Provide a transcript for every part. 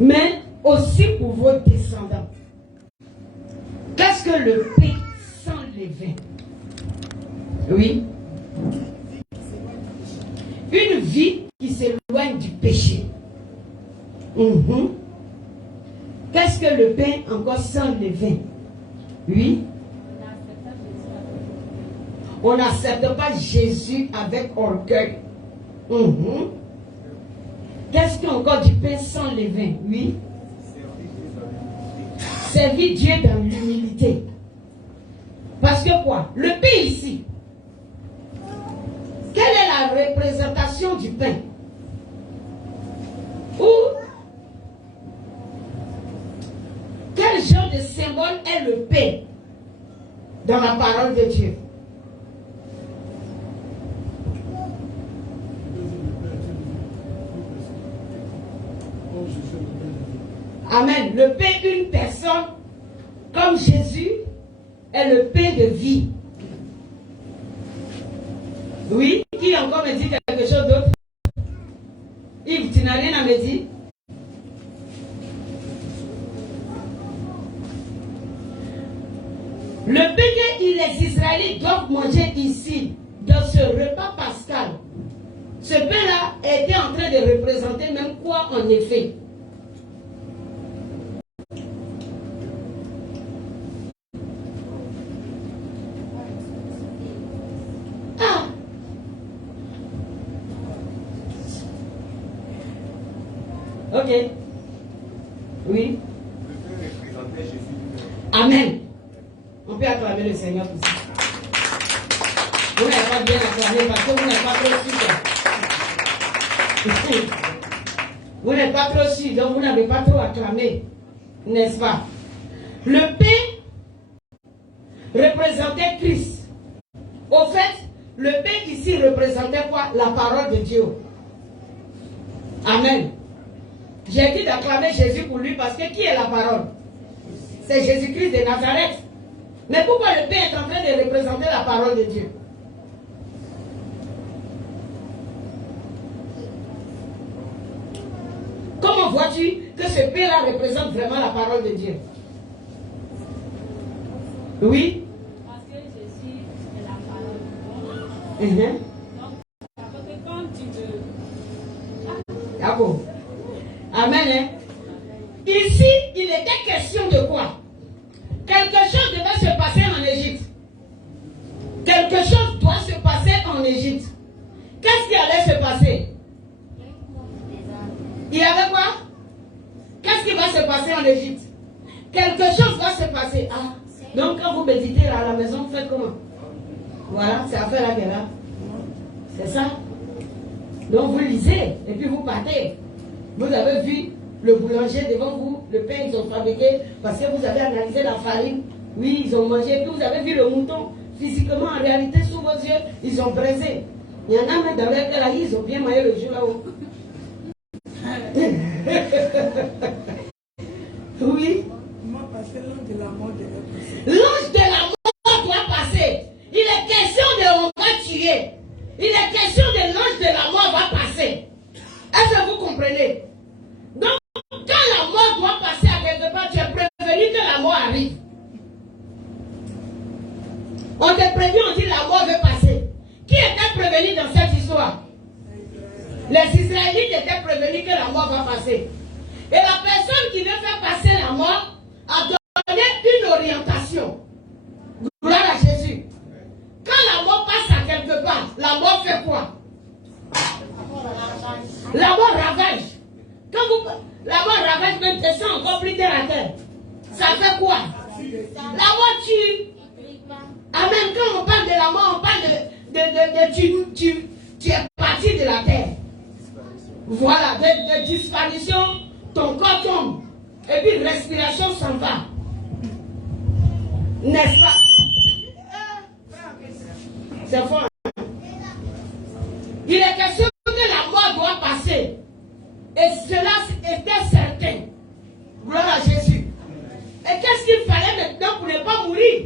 mais aussi pour vos descendants. Qu'est-ce que le pain sans levain? Oui. Une vie qui s'éloigne du péché. Qu'est-ce que le pain encore sans levain? Oui. On n'accepte pas Jésus avec orgueil. Qu'est-ce qu'il y a encore du pain sans levain? Oui. Servir Dieu dans l'humilité. Parce que quoi? Le pain ici. Quelle est la représentation du pain? Ou quel genre de symbole est le pain dans la parole de Dieu? Amen. Le pain d'une personne comme Jésus est le pain de vie. Oui, qui encore me dit quelque chose d'autre? Yves, tu n'as rien à me dire? Le pain que les Israélites doivent manger ici, dans ce repas pascal, ce pain-là était en train de représenter même quoi en effet? Ok. Oui. Amen. On peut acclamer le Seigneur pour ça. Vous n'avez pas bien acclamé parce que vous n'êtes pas trop sûr. Vous n'êtes pas trop sûr, donc vous n'avez pas trop acclamé. N'est-ce pas? Le pain représentait Christ. Au fait, le pain ici représentait quoi? La parole de Dieu. Amen. J'ai dit d'acclamer Jésus pour lui parce que qui est la parole? C'est Jésus-Christ de Nazareth. Mais pourquoi le pain est en train de représenter la parole de Dieu? Comment vois-tu que ce pain-là représente vraiment la parole de Dieu? Oui? Parce que Jésus est la parole de Dieu. Donc, parce que quand tu te... D'accord. Amen. Hein? Ici, il était question de quoi? Quelque chose devait se passer en Égypte. Quelque chose doit se passer en Égypte. Qu'est-ce qui allait se passer? Il y avait quoi? Qu'est-ce qui va se passer en Égypte? Quelque chose va se passer. Ah, donc quand vous méditez là, à la maison, vous faites comment? Voilà, c'est affaire là qu'elle a. C'est ça. Donc vous lisez et puis vous partez. Vous avez vu le boulanger devant vous, le pain ils ont fabriqué parce que vous avez analysé la farine. Oui, ils ont mangé. Puis vous avez vu le mouton physiquement, en réalité, sous vos yeux, ils ont braisé. Il y en a même dans leur cas, ils ont bien maillé le jour là-haut. Oui. L'ange de la mort doit passer. Il est question de on va tuer. Il est question de l'ange de la mort va passer. Est-ce que vous comprenez? Donc, quand la mort doit passer à quelque part, tu es prévenu que la mort arrive. On te prévient, on dit la mort veut passer. Qui était prévenu dans cette histoire? Les Israélites étaient prévenus que la mort va passer. Et la personne qui veut faire passer la mort a donné une orientation. Gloire à Jésus. Quand la mort passe à quelque part, la mort fait quoi? La mort ravage. Quand la mort ravage, même descend encore plus terre à terre. Ça fait quoi? La mort tue. Amen. Quand on parle de la mort, on parle de tu es parti de la terre. Voilà, de disparition, ton corps tombe. Et puis respiration s'en va. N'est-ce pas? C'est fort. Il est question que la mort doit passer. Et cela était certain. Gloire à Jésus. Et qu'est-ce qu'il fallait maintenant pour ne pas mourir?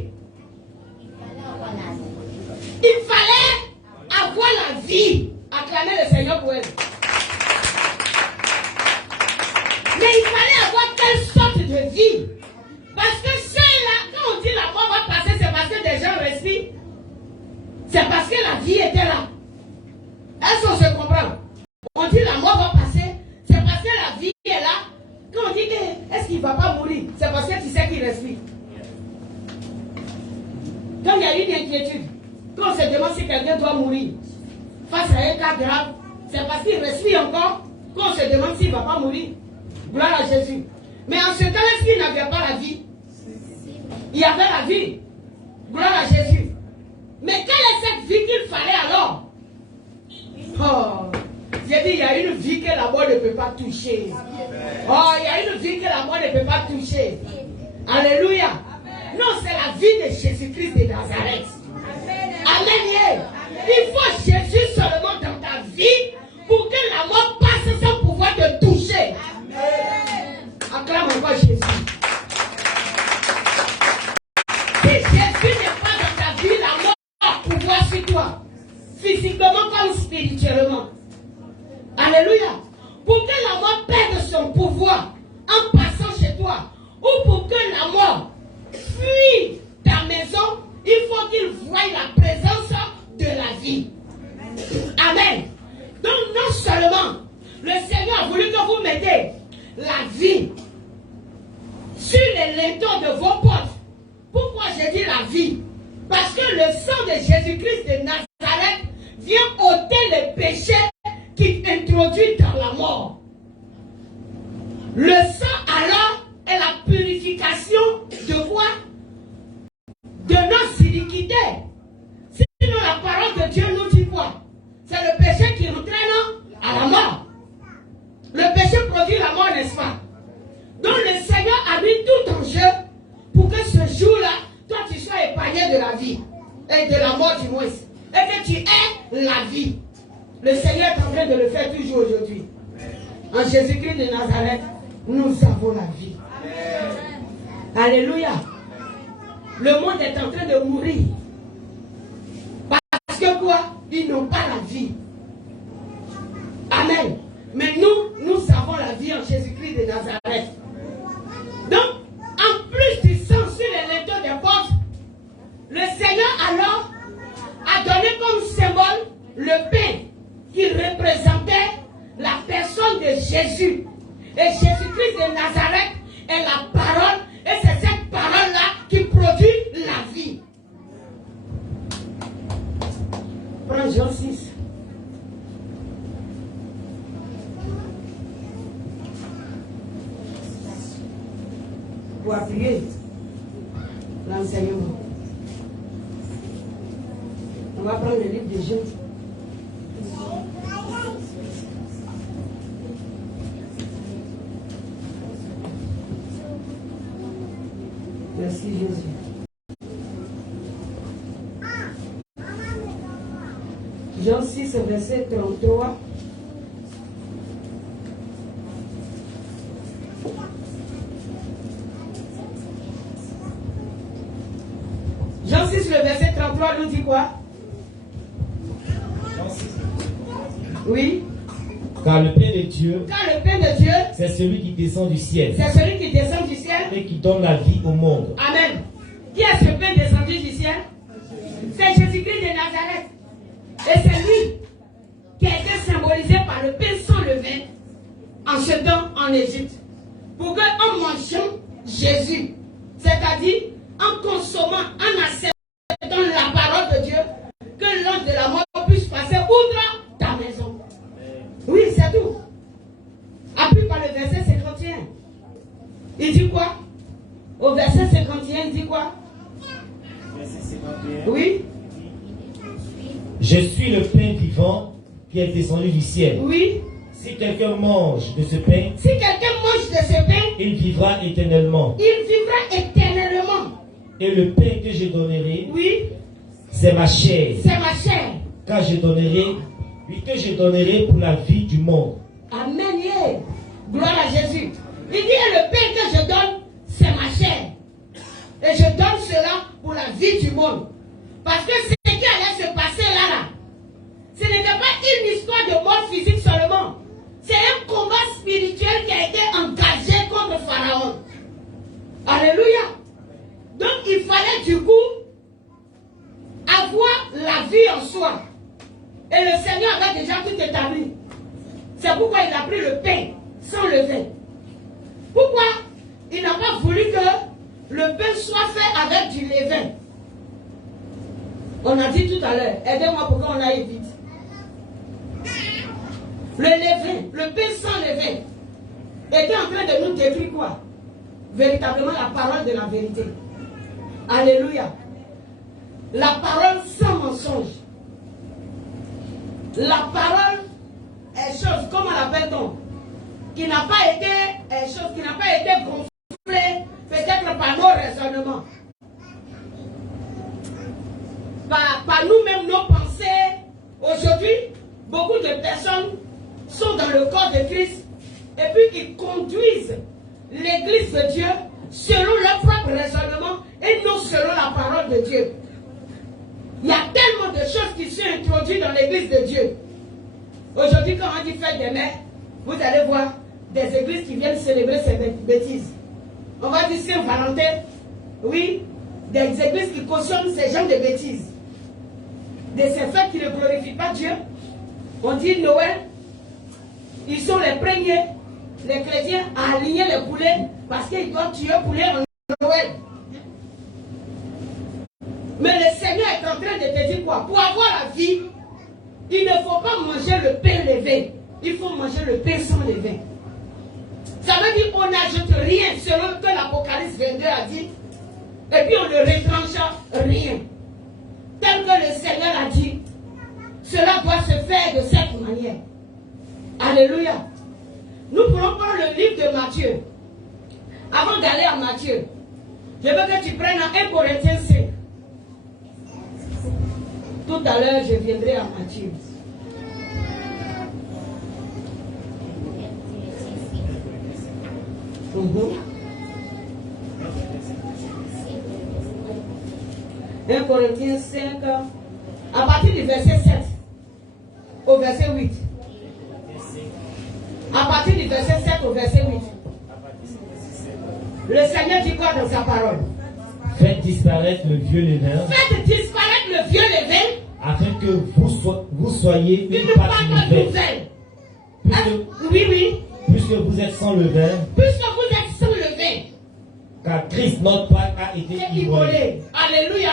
Il fallait avoir la vie. Acclamer le Seigneur pour elle. Mais il fallait C'est parce que la vie était là. Est-ce qu'on se comprend? On dit la mort va passer, c'est parce que la vie est là. Quand on dit est-ce qu'il ne va pas mourir, c'est parce que tu sais qu'il respire. Quand il y a une inquiétude, quand on se demande si quelqu'un doit mourir face à un cas grave, c'est parce qu'il respire encore qu'on se demande s'il ne va pas mourir. Gloire à Jésus. Mais en ce temps, est-ce qu'il n'avait pas la vie? Il y avait la vie. Gloire à Jésus. Mais quelle est cette vie qu'il fallait alors? Oh, j'ai dit, il y a une vie que la mort ne peut pas toucher. Oh, il y a une vie que la mort ne peut pas toucher. Alléluia. Non, c'est la vie de Jésus-Christ de Nazareth. Amen. Il faut Jésus seulement dans ta vie pour que la mort passe sans pouvoir te toucher. Acclame encore Jésus. Si Jésus n'est pas dans ta vie, la mort a pouvoir sur toi. Physiquement comme spirituellement. Alléluia. Pour que la mort perde son pouvoir en passant chez toi, ou pour que la mort fuit ta maison, il faut qu'il voie la présence de la vie. Amen. Donc non seulement le Seigneur a voulu que vous mettez la vie sur les linteaux de vos portes. Pourquoi j'ai dit la vie? Parce que le sang de Jésus-Christ de Nazareth vient ôter les péchés qui introduisent dans la mort. Le sang alors est la purification de quoi? De nos iniquités. Sinon la parole de Dieu nous dit quoi? C'est le péché qui nous traîne à la mort. Le péché produit la mort, n'est-ce pas? Donc le Seigneur a mis tout en jeu pour que ce jour-là, toi tu sois épargné de la vie et de la mort du moins. Et que tu aies la vie. Le Seigneur est en train de le faire toujours aujourd'hui. En Jésus-Christ de Nazareth, nous avons la vie. Alléluia. Le monde est en train de mourir. Parce que quoi? Ils n'ont pas la vie. Amen. Mais nous avons la vie en Jésus-Christ de Nazareth. Donc, en plus du sang sur les linteaux des portes, le Seigneur alors a donné comme symbole le pain qui représentait la personne de Jésus. Et Jésus-Christ de Nazareth est la parole, et c'est cette parole-là qui produit la vie. Prends Jean 6. Pour appuyer l'enseignement. On va prendre le livre de Jean. Merci Jésus. Jean 6, verset 33. Jean 6, le verset 33 nous dit quoi? Oui. Car le pain de Dieu, c'est celui qui descend du ciel. C'est celui qui descend du ciel. Et qui donne la vie au monde. Amen. Qui est ce pain descendu du ciel? C'est Jésus-Christ de Nazareth. Et c'est lui qui a été symbolisé par le pain sans levain en ce temps en Égypte. Pour qu'en mangeant Jésus, c'est-à-dire en consommant, en acceptant la parole de Dieu, que l'ange de la mort puisse passer outre ta maison. Oui, c'est tout. Appuyé par le verset 51. Il dit quoi? Au verset 51, il dit quoi? Verset 51. Oui. Je suis le pain vivant qui est descendu du ciel. Oui. Si quelqu'un mange de ce pain, il vivra éternellement. Il vivra éternellement. Et le pain que je donnerai, oui, c'est ma chair. C'est ma chair. Car je donnerai pour la vie du monde. Amen. Yeah. Gloire à Jésus. Il dit, le pain que je donne, c'est ma chair. Et je donne cela pour la vie du monde. Parce que ce qui allait se passer là, ce n'était pas une histoire de mort physique seulement. C'est un combat spirituel qui a été engagé contre Pharaon. Alléluia. Donc il fallait du coup avoir la vie établi. C'est pourquoi il a pris le pain sans le vin. Pourquoi il n'a pas voulu que le pain soit fait avec du levain? On a dit tout à l'heure, aidez-moi pour qu'on aille vite. Le levain, le pain sans levain, était en train de nous décrire quoi? Véritablement la parole de la vérité. Alléluia. La parole sans mensonge. La parole est chose, comment l'appelle-t-on? Qui n'a pas été chose, qui n'a pas été gonflée, peut-être par nos raisonnements. Par nous-mêmes, nos pensées. Aujourd'hui, beaucoup de personnes sont dans le corps de Christ et puis ils conduisent l'église de Dieu selon leur propre raisonnement et non selon la parole de Dieu. Il y a tellement de choses qui sont introduites dans l'église de Dieu. Aujourd'hui, quand on dit fête des mères, vous allez voir des églises qui viennent célébrer ces bêtises. On va dire Saint-Valentin, oui, des églises qui cautionnent ces genres de bêtises. De ces fêtes qui ne glorifient pas Dieu. On dit Noël, ils sont les premiers, les chrétiens, à aligner les poulets parce qu'ils doivent tuer le poulet en Noël. Mais le Seigneur est en train de te dire quoi? Pour avoir la vie, il ne faut pas manger le pain levé. Il faut manger le pain sans levain. Ça veut dire qu'on n'ajoute rien selon que l'Apocalypse 22 a dit. Et puis on ne retranche rien. Tel que le Seigneur a dit, cela doit se faire de cette manière. Alléluia. Nous pourrons prendre le livre de Matthieu. Avant d'aller à Matthieu, je veux que tu prennes 1 Corinthiens 5. Tout à l'heure, je viendrai à Matthieu. Mmh. 1 Corinthiens 5, à partir du verset 7 au verset 8. À partir du verset 7 au verset 8. Le Seigneur dit quoi dans sa parole? Faites disparaître le vieux levain. Faites disparaître le vieux levain. Afin que vous soyez une pâte nouvelle. Oui. Puisque vous êtes sans levain. Puisque vous êtes sans levain. Car Christ, notre Pâque, a été immolé. Alléluia.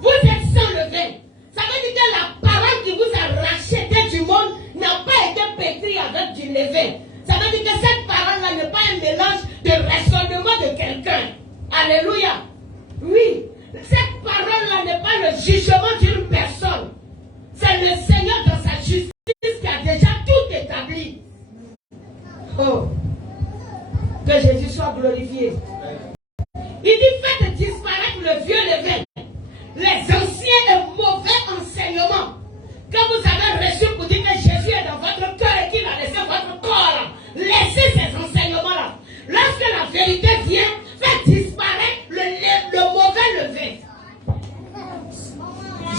Vous êtes sans levain. Ça veut dire que la parole qui vous a racheté du monde n'a pas été pétrie avec du levain. Ça veut dire que cette parole-là n'est pas un mélange de raisonnement de quelqu'un. Alléluia. Oui. Cette parole-là n'est pas le jugement d'une personne. C'est le Seigneur dans sa justice qui a déjà tout établi. Oh. Que Jésus soit glorifié. Il dit faites disparaître le vieux levain. Les anciens et mauvais enseignements que vous avez reçus pour dire que Jésus est dans votre cœur et qu'il a laissé votre corps. Laissez ces enseignements-là. Lorsque la vérité vient, faites disparaître le mauvais levain.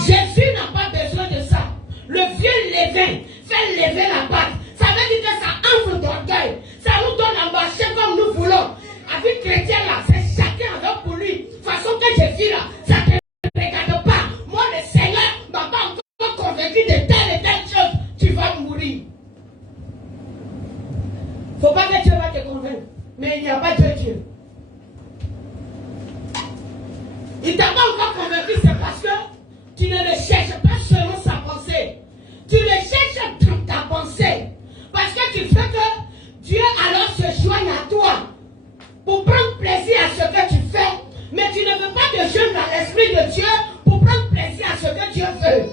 Jésus n'a pas besoin de ça. Le vieux levain fait lever la pâte. Ça veut dire que ça enfle d'orgueil. Ça nous donne à marcher comme nous voulons. Avec chrétien là, c'est chacun avec pour lui. De toute façon que je vis là, ça ne te regarde pas. Moi, le Seigneur m'a pas encore convaincu de telle et telle chose. Tu vas mourir. Faut pas que Dieu va te convaincre. Mais il n'y a pas de Dieu. Il ne t'a pas encore convaincu, c'est parce que tu ne le cherches pas selon sa pensée. Tu le cherches dans ta pensée. Parce que tu veux que Dieu alors se joigne à toi pour prendre plaisir à ce que tu fais. Mais tu ne veux pas te joindre à l'Esprit de Dieu pour prendre plaisir à ce que Dieu veut.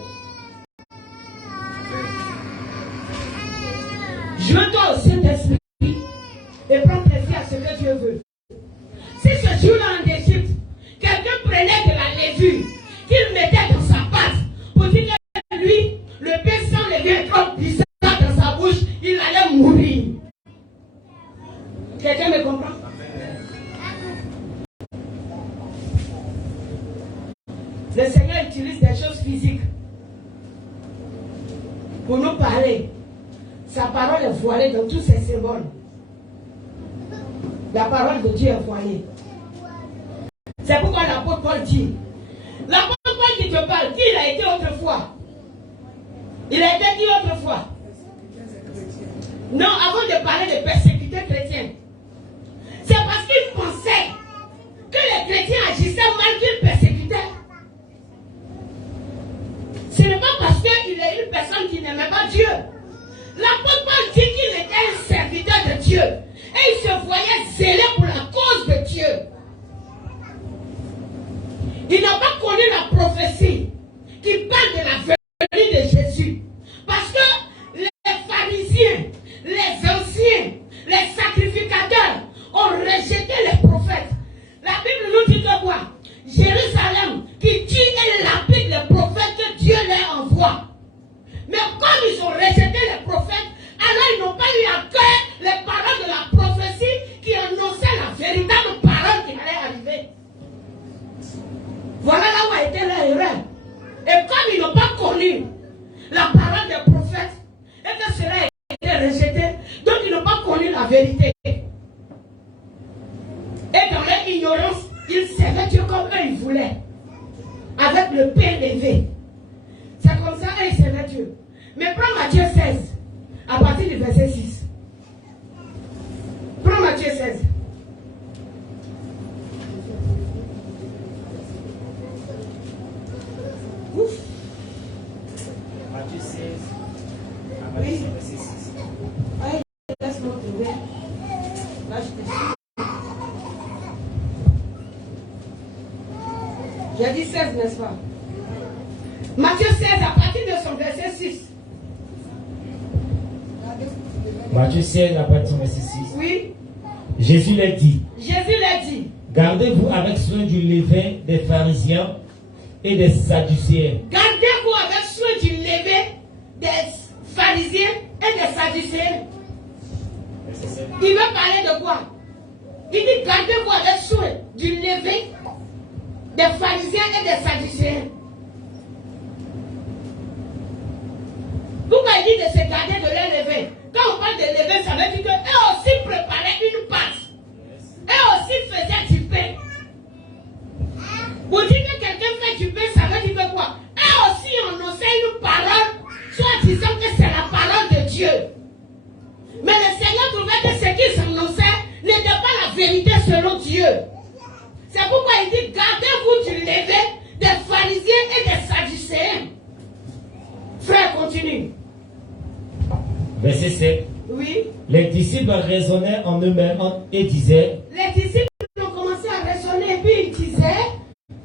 Joins-toi au Saint-Esprit et prends plaisir à ce que Dieu veut. Si ce jour-là en Égypte, quelqu'un prenait de la levure qu'il mettait dans sa pâte pour dire que lui, le pain sans levure est trop bizarre dans sa bouche, il allait mourir. Quelqu'un me comprend? Le Seigneur utilise des choses physiques pour nous parler. Sa parole est voilée dans tous ses symboles. La parole de Dieu est voilée. C'est pourquoi l'apôtre Paul dit, l'apôtre Paul qui te parle, qui il a été autrefois? Il a été qui autrefois? Non, avant de parler de persécuteurs chrétiens. C'est parce qu'ils pensaient que les chrétiens agissaient mal qu'ils persécutaient. Ce n'est pas parce qu'il est une personne qui n'aimait pas Dieu. L'apôtre Paul dit qu'il était un serviteur de Dieu. Et il se voyait zélé pour la cause de Dieu. Il n'a pas connu la prophétie qui parle de la venue de Jésus. Parce que les pharisiens, les anciens, les sacrificateurs ont rejeté les prophètes. La Bible nous dit que quoi? Jérusalem qui tue et lapide les prophètes que Dieu leur envoie. Mais comme ils ont rejeté les prophètes, alors ils n'ont pas eu à cœur les paroles de la prophétie qui annonçaient la véritable parole qui allait arriver. Voilà là où a été leur erreur. Et comme ils n'ont pas connu la parole des prophètes, et que cela a été rejeté, donc ils n'ont pas connu la vérité. Et dans leur ignorance, ils servaient Dieu comme eux ils voulaient. Avec le pain levé. C'est comme ça qu'ils servaient Dieu. Mais prends Matthieu 16, à partir du verset 6. Prends Matthieu 16. Ouf. Matthieu 16, à partir du verset 6. Oui, laisse-moi trouver. Là, je te suis. J'ai dit 16, n'est-ce pas? Matthieu 16, à partir de son verset 6. Matthieu 16, à partir du verset 6. Oui. Jésus leur dit. Jésus leur dit. Gardez-vous avec soin du levain des pharisiens et des sadducéens. Gardez-vous avec soin du levain des pharisiens et des sadducéens. Il veut parler de quoi? Il dit gardez-vous avec soin du levain des pharisiens et des sadducéens. Pourquoi il dit de se garder de leur levain? Quand on parle de levain, ça veut dire qu'eux aussi préparaient une pâte. Eux aussi faisaient du pain. Pour dire que quelqu'un fait du pain, ça veut dire que quoi? Eux aussi annonçaient une parole, soit disant que c'est la parole de Dieu. Mais le Seigneur trouvait que ce qu'ils annonçaient n'était pas la vérité selon Dieu. C'est pourquoi il dit gardez-vous du levain des pharisiens et des sadducéens. Frère, continue. Verset 7. Oui. Les disciples raisonnaient en eux-mêmes et disaient. Les disciples ont commencé à raisonner et puis ils disaient.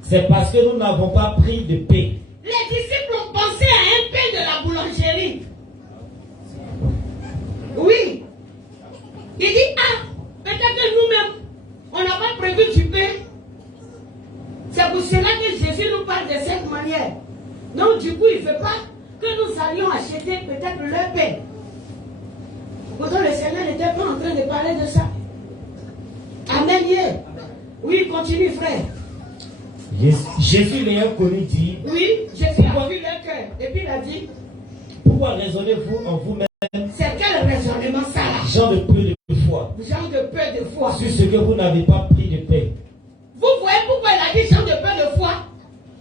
C'est parce que nous n'avons pas pris de pain. Les disciples ont pensé à un pain de la boulangerie. Oui. Il dit, peut-être que nous-mêmes, on n'a pas prévu du pain. C'est pour cela que Jésus nous parle de cette manière. Donc du coup, il ne veut pas que nous allions acheter peut-être leur pain. Pourtant, le Seigneur n'était pas en train de parler de ça. Amen. Oui, continue, frère. Jésus l'ayant connu dit. Oui, Jésus a vu leur cœur. Et puis il a dit. Pourquoi raisonnez-vous en vous-même? C'est quel raisonnement ça là? Gens de peu de foi. Gens de peu de foi. Sur ce que vous n'avez pas pris de pain. Vous voyez pourquoi il a dit gens de peu de foi?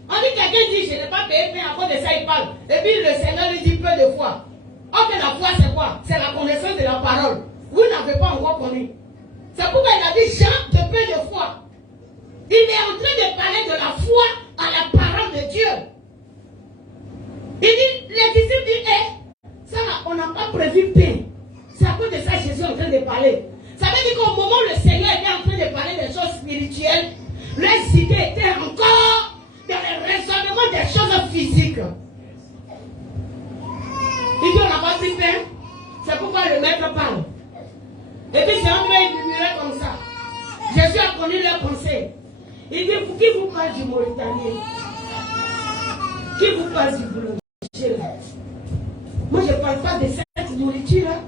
On dit quelqu'un dit je n'ai pas payé pain, à cause de ça il parle. Et puis le Seigneur lui dit peu de foi. Ok, la foi c'est quoi? C'est la connaissance de la parole. Vous n'avez pas encore connu. C'est pourquoi il a dit gens de peu de foi. Il est en train de parler de la foi à la parole de Dieu. Il dit, les disciples disent, ça là, on n'a pas prévu pain. C'est à cause de ça que Jésus est en train de parler. Ça veut dire qu'au moment où le Seigneur était en train de parler des choses spirituelles, leurs idées étaient encore dans le raisonnement des choses physiques. Il dit, on n'a pas pris pain. C'est pourquoi le maître parle. Et puis c'est en train de murmurer comme ça. Jésus a connu leurs pensées. Il dit, pour qui vous parle du Mauritanien? Qui vous parle du boulanger là? Moi je ne parle pas de cette nourriture là.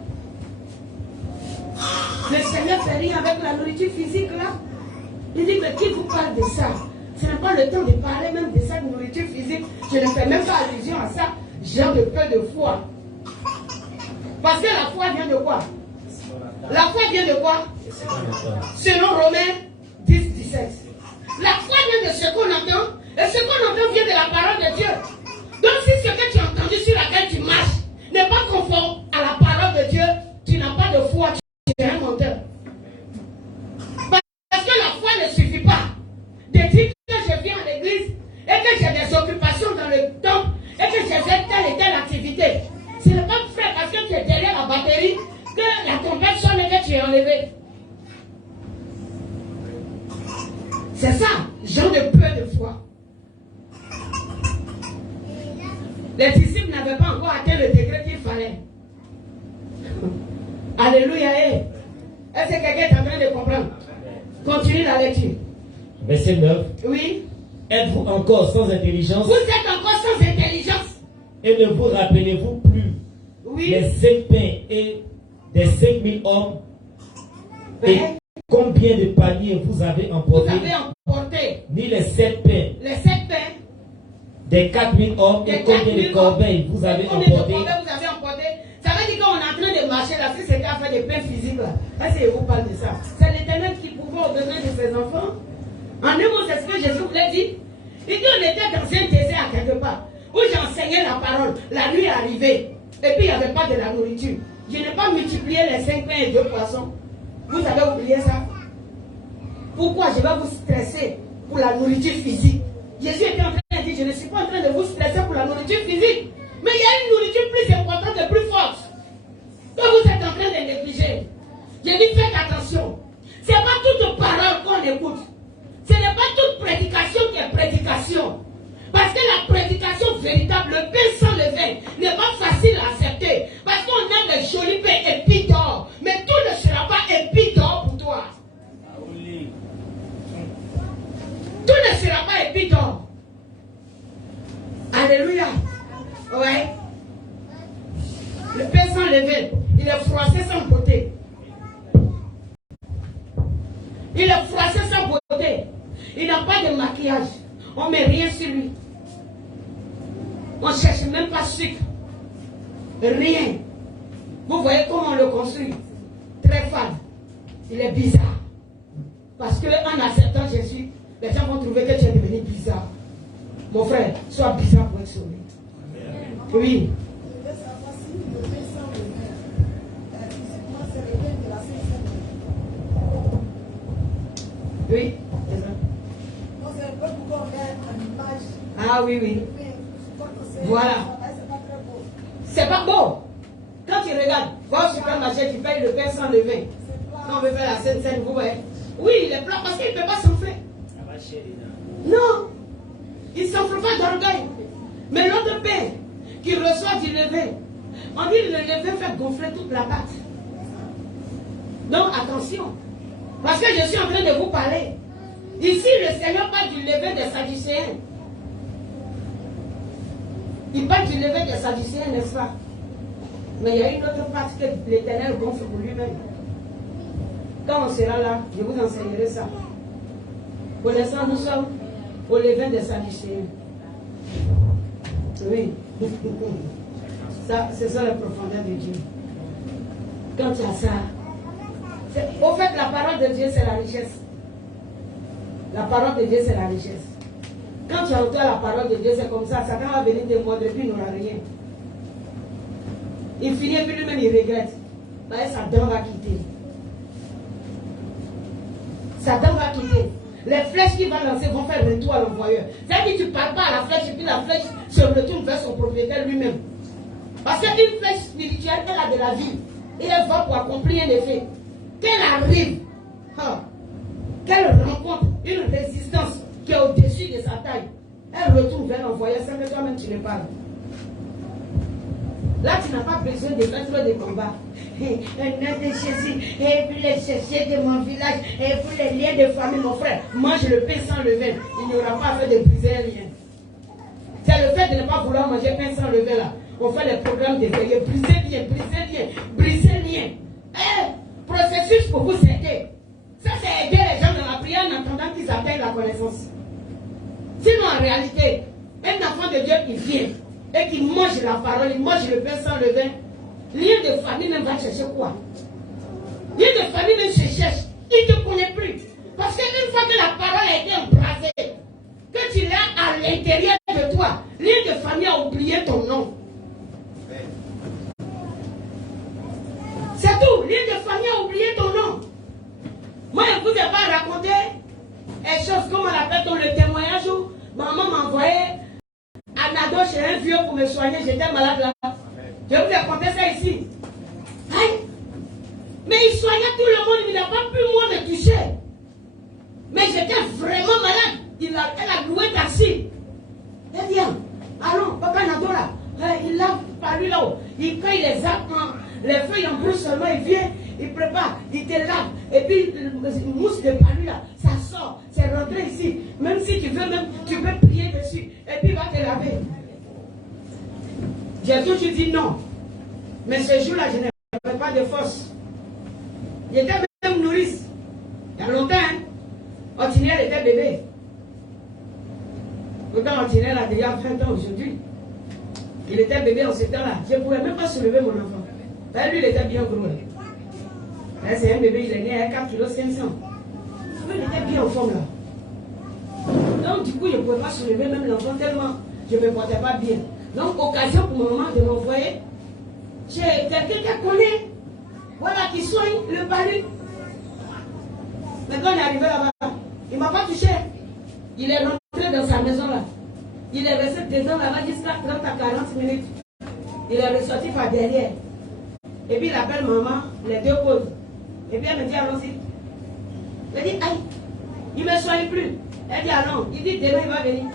Le Seigneur fait rien avec la nourriture physique là. Il dit, mais qui vous parle de ça? Ce n'est pas le temps de parler même de cette nourriture physique. Je ne fais même pas allusion à ça. J'ai de peu de foi. Parce que la foi vient de quoi? La foi vient de quoi? Selon Romains 10, 17. La foi vient de ce qu'on entend. Et ce qu'on entend vient de la parole de Dieu. Donc si ce que tu as entendu sur laquelle tu marches n'est pas conforme à la parole de Dieu, tu n'as c'est un menteur. Parce que la foi ne suffit pas de dire que je viens à l'église et que j'ai des occupations dans le temple et que j'ai fait telle et telle activité. Ce n'est pas fait parce que tu es derrière la batterie que la trompette sonne et que tu es enlevé. C'est ça, genre de peu de foi. Les disciples n'avaient pas encore atteint le degré qu'il fallait. Alléluia. Est-ce que quelqu'un est en train de comprendre? Continue la lecture. Verset 9. Oui. Êtes-vous encore sans intelligence? Vous êtes encore sans intelligence. Et ne vous rappelez-vous plus les 5 pains et des 5000 hommes? Et combien de paniers vous avez emporté? Vous avez emporté. Ni les 7 pains. Les 7 pains. Des 4000 hommes. Et combien de corbeilles vous avez emporté? Ça veut dire qu'on est en train de marcher là, si c'est qu'à faire des pains physiques là. Est-ce que vous parle de ça? C'est l'Éternel qui pouvait aux besoins de ses enfants. En un mot, c'est ce que Jésus voulait dire. Il dit on était dans un désert quelque part, où j'enseignais la parole. La nuit est arrivée. Et puis il n'y avait pas de la nourriture. Je n'ai pas multiplié les 5 pains et 2 poissons. Vous avez oublié ça? Pourquoi je vais vous stresser pour la nourriture physique? Jésus était en train de dire, je ne suis pas en train de vous stresser pour la nourriture physique. Mais il y a une nourriture plus importante et plus forte que vous êtes en train de négliger. Je dis faites attention. Ce n'est pas toute parole qu'on écoute. Ce n'est pas toute prédication qui est prédication. Parce que la prédication véritable, le pain sans levain, n'est pas facile à accepter. Parce qu'on aime les jolis pains épis d'or. Mais tout ne sera pas épis d'or pour toi. Tout ne sera pas épis d'or. Alléluia. Ouais. Le pain sans levain, il est froissé sans beauté. Il est froissé sans beauté. Il n'a pas de maquillage. On ne met rien sur lui. On ne cherche même pas sucre. Rien. Vous voyez comment on le construit. Très fade. Il est bizarre. Parce qu'en acceptant Jésus, les gens vont trouver que tu es devenu bizarre. Mon frère, sois bizarre pour être sauvé. Oui. Oui. Ah oui, oui. Voilà. C'est pas beau. Quand tu regardes, va au supermarché, tu payes le pain sans levain. Quand on veut faire la scène, vous voyez. Oui, il est plat parce qu'il ne peut pas s'enfler. Non. Il ne s'enfle pas d'orgueil. Mais l'autre pain qui reçoit du levain, on dit que le levain fait gonfler toute la pâte. Donc attention. Parce que je suis en train de vous parler. Ici, le Seigneur parle du levain des Sadducéens. Il parle du levain des Sadducéens, n'est-ce pas? Mais il y a une autre partie que l'Éternel gonfle pour lui-même. Quand on sera là, je vous enseignerai ça. Pour l'instant, nous sommes au levain des Sadducéens. Oui. Ça, c'est ça la profondeur de Dieu. Quand tu as ça, au fait, la parole de Dieu, c'est la richesse. La parole de Dieu, c'est la richesse. Quand tu entends la parole de Dieu, c'est comme ça. Satan va venir te mordre et puis il n'aura rien. Il finit et puis lui-même il regrette. Satan va quitter. Satan va quitter. Les flèches qu'il va lancer vont faire retour à l'envoyeur. C'est-à-dire que tu ne parles pas à la flèche et puis la flèche se retourne vers son propriétaire lui-même. Parce qu'une flèche spirituelle, elle a de la vie. Et elle va pour accomplir un effet. Qu'elle arrive, qu'elle rencontre une résistance qui est au-dessus de sa taille, elle retourne vers l'envoyeur sans que toi-même tu ne parles. Là, tu n'as pas besoin de faire trop de combats. Un nom de Jésus, et puis les chercheurs de mon village, et pour les liens de famille, mon frère, mange le pain sans levain. Il n'y aura pas fait de briser rien. C'est le fait de ne pas vouloir manger pain sans levain là. On fait les programmes de veille, briser rien. Processus pour vous aider. Ça, c'est aider les gens dans la prière en attendant qu'ils atteignent la connaissance. Sinon, en réalité, un enfant de Dieu qui vient et qui mange la parole, il mange le pain sans levain, lien de famille même va chercher quoi? Lien de famille même se cherche. Il ne te connaît plus. Parce qu'une fois que la parole a été embrasée, que tu l'as à l'intérieur de toi, lien de famille a oublié ton nom. C'est tout. Lien de famille a oublié dans le témoignage où maman m'envoyait à Nado chez un vieux pour me soigner. J'étais malade là. Je vous ai raconté ça ici. Aïe. Mais il soignait tout le monde, il n'a pas pu moi me toucher. Mais j'étais vraiment malade. Elle a loué taxi. Elle dit, allons, papa Nado là. Il lave par lui là-haut. Quand il les a, les feuilles en brousse seulement, il vient, il prépare, il te lave. Et puis, une mousse de palu là, ça sort, c'est rentré ici. Même si tu veux, tu peux prier dessus. Et puis, il va te laver. J'ai toujours dit non. Mais ce jour-là, je n'avais pas de force. J'étais même nourrice. Il y a longtemps, hein. Antinelle était bébé. Quand Antinelle a déjà 20 ans aujourd'hui. Il était bébé en ce temps-là. Je ne pouvais même pas soulever mon enfant. Lui, il était bien gros. C'est un bébé, il est né à 4 kg 500. Il était bien en forme là. Donc, du coup, je ne pouvais pas soulever même l'enfant tellement je ne me portais pas bien. Donc, occasion pour mon maman de m'envoyer chez quelqu'un qui connaît. Voilà, qui soigne le palu. Mais quand on est arrivé là-bas, il ne m'a pas touché. Il est rentré dans sa maison là. Il est resté dedans là-bas jusqu'à 30 à 40 minutes. Il est ressorti par derrière. Et puis il appelle maman, les deux pauses. Et puis elle me dit, allons-y. Elle dit, aïe, il ne me soigne plus. Elle dit, allons. Il dit, demain il va venir.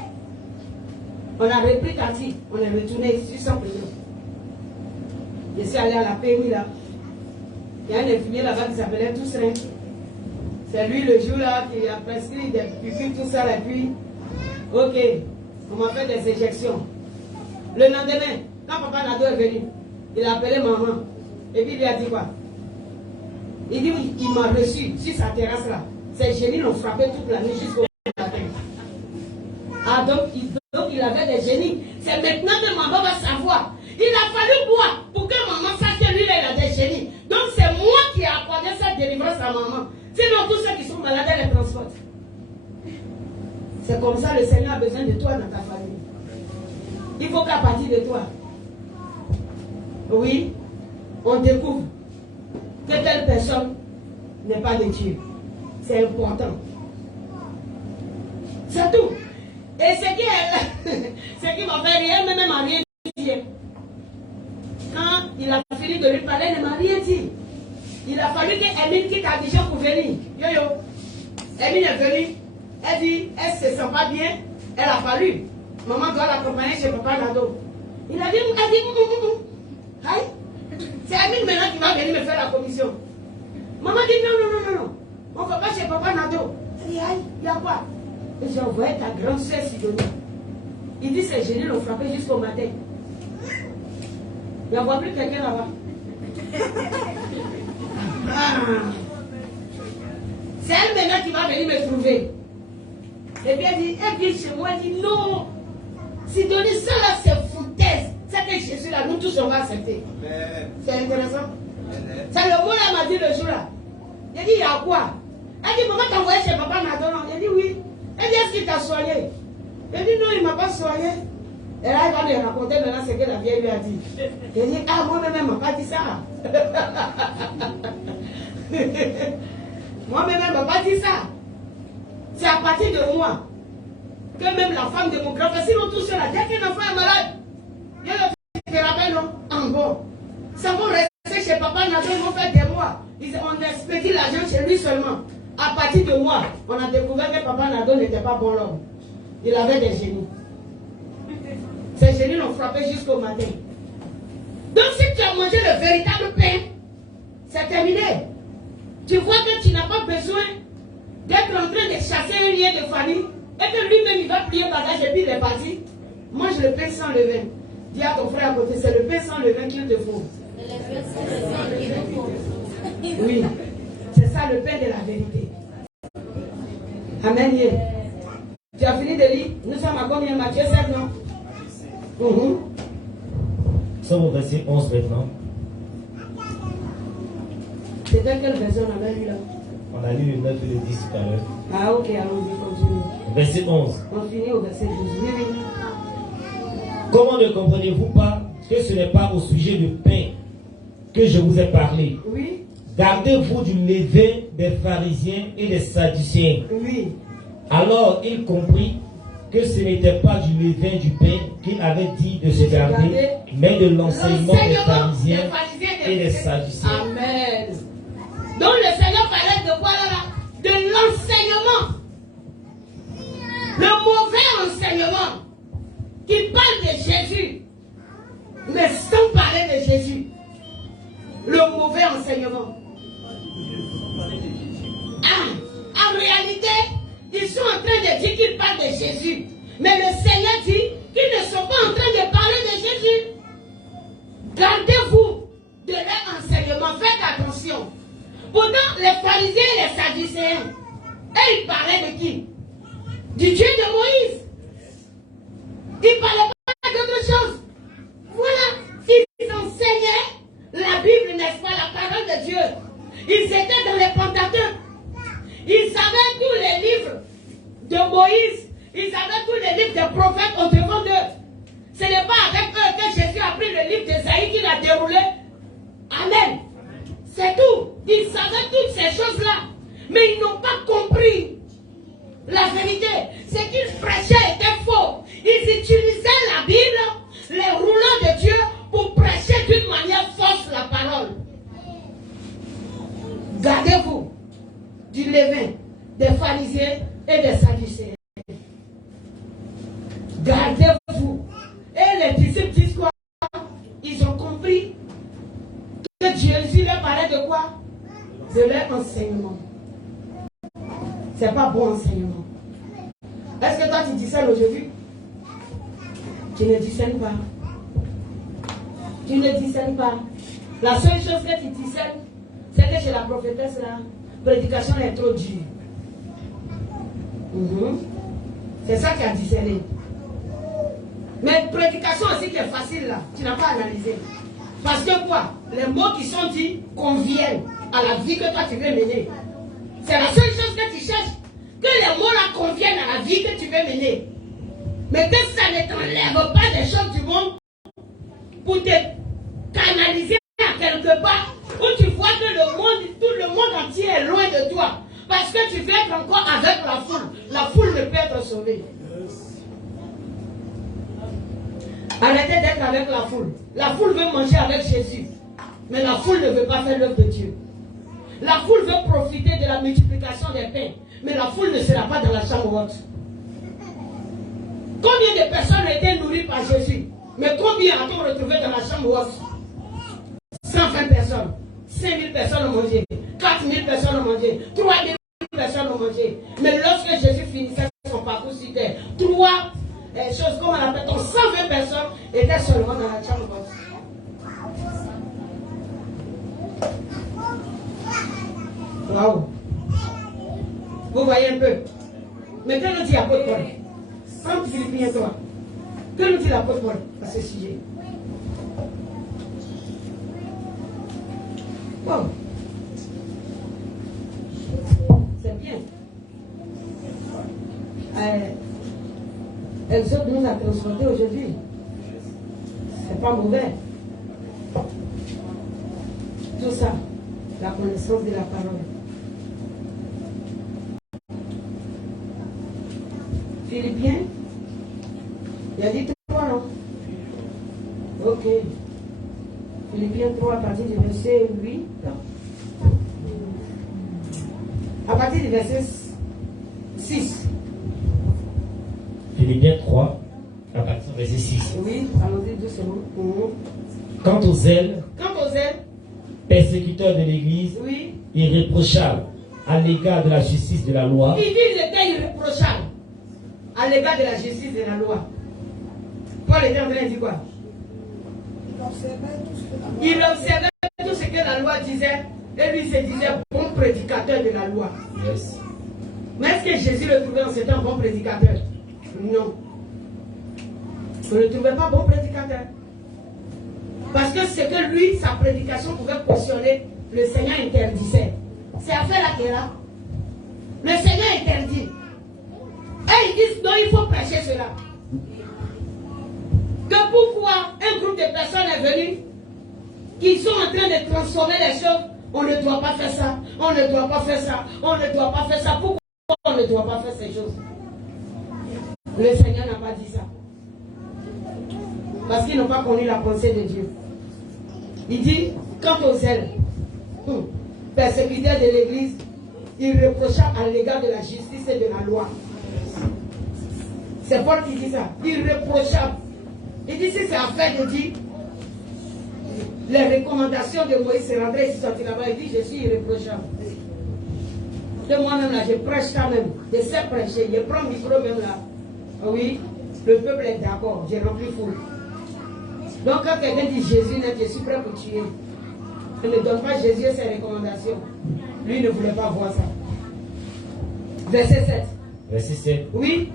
On a repris Cathy. On est retourné sur son prison. Je suis allé à la PMI là. Il y a un infirmier là-bas qui s'appelait Toussaint. C'est lui le jour là qui a prescrit des piqûres, tout ça. Et puis, ok. On m'a fait des injections. Le lendemain, quand papa Nado est venu, il a appelé maman. Et puis il lui a dit quoi? Il dit oui, il m'a reçu sur sa terrasse là. Ces génies l'ont frappé toute la nuit jusqu'au matin. Ah donc il avait des génies. C'est maintenant que maman va savoir. Il a fallu boire pour que maman sache que lui là, il a des génies. Donc c'est moi qui ai accordé cette délivrance à maman. Sinon tous ceux qui sont malades, elle les transporte. C'est comme ça le Seigneur a besoin de toi dans ta famille. Il faut qu'à partir de toi, oui, on découvre que telle personne n'est pas de Dieu. C'est important. C'est tout. Et ce qui m'a fait rire, elle-même m'a rien dit. Quand il a fini de lui parler, elle ne m'a rien dit. Il a fallu qu'Emile quitte Abidjan pour venir. Yo. Emile est venue. Elle dit, elle ne se sent pas bien. Elle a fallu. Maman doit l'accompagner chez papa Nado. Il a dit, aïe. C'est Emile maintenant qui va venir me faire la commission. Maman dit, non. On ne va pas chez papa Nado. Elle dit, aïe, il y a quoi? Et j'ai envoyé ta grande soeur Sidonie. Il dit, ces génies l'ont frappé jusqu'au matin. Il n'y a plus quelqu'un là-bas. C'est elle maintenant qui va venir me trouver. Et puis elle dit, elle vient chez moi, elle dit non. Sidonie, ça là c'est foutaise. C'est que Jésus là, nous tous on va accepter. C'est intéressant. C'est le mot là m'a dit le jour là. Il dit, il y a quoi? Elle dit, maman t'a envoyé chez papa Nadon. Il dit oui. Elle dit, est-ce qu'il t'a soigné? Elle dit non, il ne m'a pas soigné. Et là, il va me raconter maintenant ce que la vieille lui a dit. Elle dit, ah, moi-même, elle ne m'a pas dit ça. Moi-même, elle ne m'a pas dit ça. C'est à partir de moi que même la femme de mon grand-père, sinon tout cela, dès qu'un enfant est malade, il y a le thérapeute, non? En bon. Ça va rester chez papa Nadon, ils vont faire des mois. On expédie l'argent chez lui seulement. À partir de moi, on a découvert que papa Nadon n'était pas bon l'homme. Il avait des génies. Ces génies l'ont frappé jusqu'au matin. Donc si tu as mangé le véritable pain, c'est terminé. Tu vois que tu n'as pas besoin d'être en train de chasser un lien de famille et que lui-même il va plier bagage et puis il est parti. Mange le pain sans levain. Dis à ton frère à côté, c'est le pain sans levain qu'il te faut. Oui, c'est ça le pain de la vérité. Amen. Tu as fini de lire? Nous sommes à combien? Matthieu 7, non? Nous sommes au verset 11 maintenant. C'était quelle version on avait lu là? On a lu le 9 et le 10 tout à l'heure. Ah ok, allons-y, continue. Verset 11. On finit au verset 12. Oui. Comment ne comprenez-vous pas que ce n'est pas au sujet du pain que je vous ai parlé? Oui. Gardez-vous du levain des pharisiens et des sadducéens. Oui. Alors il comprit que ce n'était pas du levain du pain qu'il avait dit de se garder, mais de l'enseignement des pharisiens et des sadducéens. Amen. Donc le Seigneur parlait de quoi là? De l'enseignement. Le mauvais enseignement qui parle de Jésus, mais sans parler de Jésus. Le mauvais enseignement. En réalité, ils sont en train de dire qu'ils parlent de Jésus. Mais le Seigneur dit qu'ils ne sont pas en train de parler de Jésus. Gardez-vous de leur enseignement. Faites attention. Pourtant, les pharisiens et les sadducéens, ils parlaient de qui? Du Dieu de Moïse. Ils ne parlaient pas d'autre chose. Voilà. Ils enseignaient la Bible, n'est-ce pas, la parole de Dieu. Ils étaient dans les Pentateuques. Ils savaient tous les livres de Moïse. Ils avaient tous les livres des prophètes au devant d'eux. Ce n'est pas avec eux que Jésus a pris le livre d'Ésaïe qu'il a déroulé. Amen. C'est tout. Ils savaient toutes ces choses-là. Mais ils n'ont pas compris la vérité. Ce qu'ils prêchaient était faux. Ils utilisaient la Bible, les roulants de Dieu, pour prêcher d'une manière fausse la parole. Gardez-vous du levain des pharisiens et des sadducéens. Gardez-vous. Et les disciples disent quoi? Ils ont compris que Jésus leur parlait de quoi? De leur enseignement. C'est pas bon enseignement. Est-ce que toi tu discernes aujourd'hui? Tu ne discernes pas. Tu ne discernes pas. La seule chose que tu discernes, c'est que chez la prophétesse, la prédication est trop dure. C'est ça qui a discerné. Mais prédication aussi qui est facile là, tu n'as pas analysé. Parce que quoi? Les mots qui sont dits conviennent à la vie que toi tu veux mener. C'est la seule chose que tu cherches. Que les mots là conviennent à la vie que tu veux mener. Mais que ça ne t'enlève pas des choses du monde pour te canaliser à quelque part où tu vois que le monde, tout le monde entier est loin de toi. Parce que tu veux être encore avec la foule. La foule ne peut être sauvée. Arrêtez d'être avec la foule. La foule veut manger avec Jésus. Mais la foule ne veut pas faire l'œuvre de Dieu. La foule veut profiter de la multiplication des pains. Mais la foule ne sera pas dans la chambre haute. Combien de personnes ont été nourries par Jésus? Mais combien a-t-on retrouvé dans la chambre haute? 120 personnes. 5000 personnes ont mangé. 4000 personnes ont mangé. 3000 personnes ont mangé. Mais lorsque Jésus finissait son parcours sur terre, 3 choses, comme on appelle, 120 personnes étaient seulement dans la chambre haute. Waouh! Vous voyez un peu? Mais que nous dit l'apôtre Paul? Prends Philippiens 3. Que nous dit l'apôtre Paul à ce sujet? Bon. C'est bien. Exode nous a transporté aujourd'hui. C'est pas mauvais. Tout ça, la connaissance de la parole. Philippiens, il a dit 3, non? Ok. Philippiens 3 à partir du verset 8. À partir du verset 6. Philippiens 3 à partir du verset 6. Oui, allons-y doucement. Quant aux zèles, persécuteurs de l'Église, oui, irréprochables à l'égard de la justice de la loi. Il dit qu'il était irréprochable à l'égard de la justice de la loi. Paul était en train de dire quoi? Il observait tout ce que la loi disait et lui se disait bon prédicateur de la loi. Yes. Mais est-ce que Jésus le trouvait en ce temps bon prédicateur? Non. On ne le trouvait pas bon prédicateur. Parce que ce que lui, sa prédication pouvait cautionner, le Seigneur interdisait. C'est affaire là qui est là. Le Seigneur interdit. Et ils disent non, il faut prêcher cela. Que pourquoi un groupe de personnes est venu, qui sont en train de transformer les choses, on ne doit pas faire ça, on ne doit pas faire ça, on ne doit pas faire ça. Pourquoi on ne doit pas faire ces choses. Le Seigneur n'a pas dit ça. Parce qu'ils n'ont pas connu la pensée de Dieu. Il dit, quant aux zèles, persécuteurs de l'église, irréprochables à l'égard de la justice et de la loi. C'est Paul qui dit ça. Irréprochable. Il dit, si c'est affaire de dire, les recommandations de Moïse se rendraient ici, sorti là-bas, il dit, je suis irréprochable. De moi-même là, je prêche quand même. Je sais prêcher. Je prends le micro même là. Oui, le peuple est d'accord. J'ai rempli foule. Donc quand quelqu'un dit Jésus n'est, je suis prêt pour tuer. Il ne donne pas Jésus ses recommandations. Lui ne voulait pas voir ça. Verset 7. Verset 7. Oui.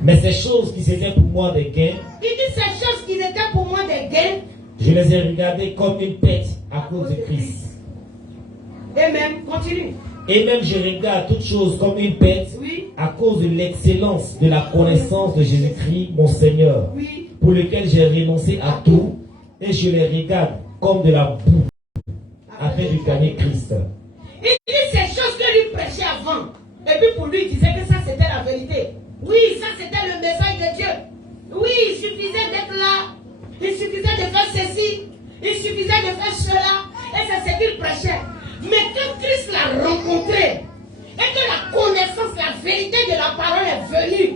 Mais ces choses qui étaient pour moi des gains, Il dit ces choses qui étaient pour moi des gains, je les ai regardées comme une perte à cause de Christ. Et même, continue. Et même je regarde toutes choses comme une perte, Oui. à cause de l'excellence de la connaissance de Jésus-Christ, mon Seigneur, Oui. pour lequel j'ai renoncé à tout, et je les regarde comme de la boue, afin de gagner Christ. Il dit ces choses que lui prêchait avant. Et puis pour lui, il disait que ça c'était la vérité. Oui, ça c'était le message de Dieu. Oui, il suffisait d'être là. Il suffisait de faire ceci. Il suffisait de faire cela. Et c'est ce qu'il prêchait. Mais quand Christ l'a rencontré, et que la connaissance, la vérité de la parole est venue,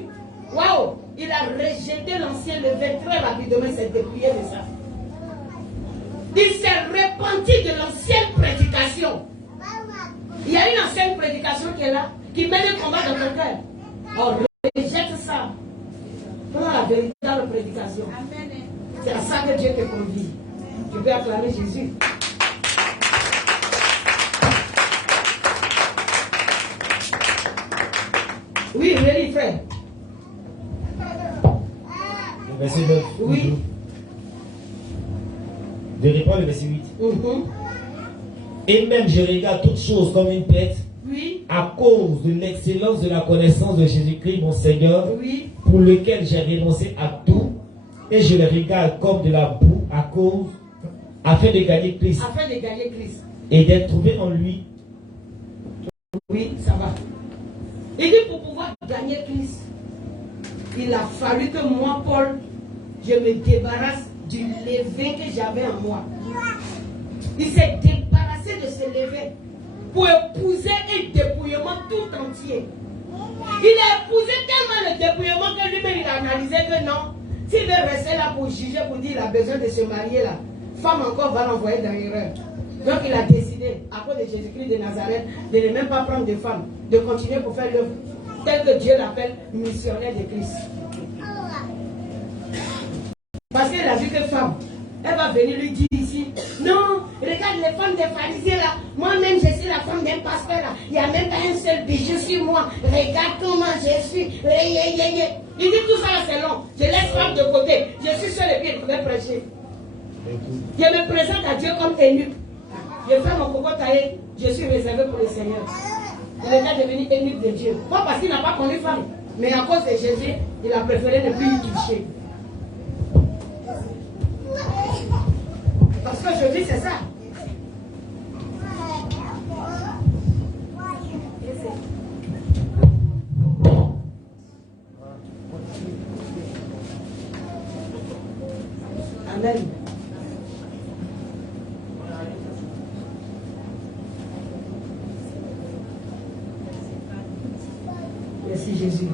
waouh, il a rejeté l'ancien levain très rapidement, il s'est dépouillé de ça. Il s'est repenti de l'ancienne prédication. Il y a une ancienne prédication qui est là, qui met le combat dans ton cœur. On rejette ça. Prends la véritable prédication. C'est à ça que Dieu te convie. Tu peux acclamer Jésus. Oui, really, frère. Le verset 9. Oui. De répondre le verset 8. Et même je regarde toutes choses comme une perte, Oui. à cause de l'excellence de la connaissance de Jésus-Christ, mon Seigneur, Oui. pour lequel j'ai renoncé à tout, et je le regarde comme de la boue à cause, afin de gagner Christ, Afin de gagner Christ. et d'être trouvé en lui. Oui, ça va. Il dit pour pouvoir gagner Christ, il a fallu que moi, Paul, je me débarrasse du levain que j'avais en moi. Il s'est débarrassé de ce levain pour épouser un dépouillement tout entier. Il a épousé tellement le dépouillement que lui-même il a analysé que non, s'il veut rester là pour juger, pour dire qu'il a besoin de se marier là, femme encore va l'envoyer dans l'erreur. Donc il a décidé, à cause de Jésus-Christ de Nazareth, de ne même pas prendre de femme, de continuer pour faire l'œuvre tel que Dieu l'appelle missionnaire de Christ. Parce qu'elle a vu que femme, elle va venir lui dire ici, non, regarde les femmes des pharisiens là, moi-même je suis la femme d'un pasteur là, il n'y a même pas un seul bijou sur moi, regarde comment je suis, il dit tout ça là c'est long, je laisse femme de côté, je suis seul et puis il pourrait prêcher. Je me présente à Dieu comme eunuque, je fais mon coco taillé, je suis réservé pour le Seigneur. Il est devenu eunuque de Dieu, pas parce qu'il n'a pas connu femme, mais à cause de Jésus, il a préféré ne plus y toucher. Parce qu'aujourd'hui, c'est ça. Amen. Merci Jésus.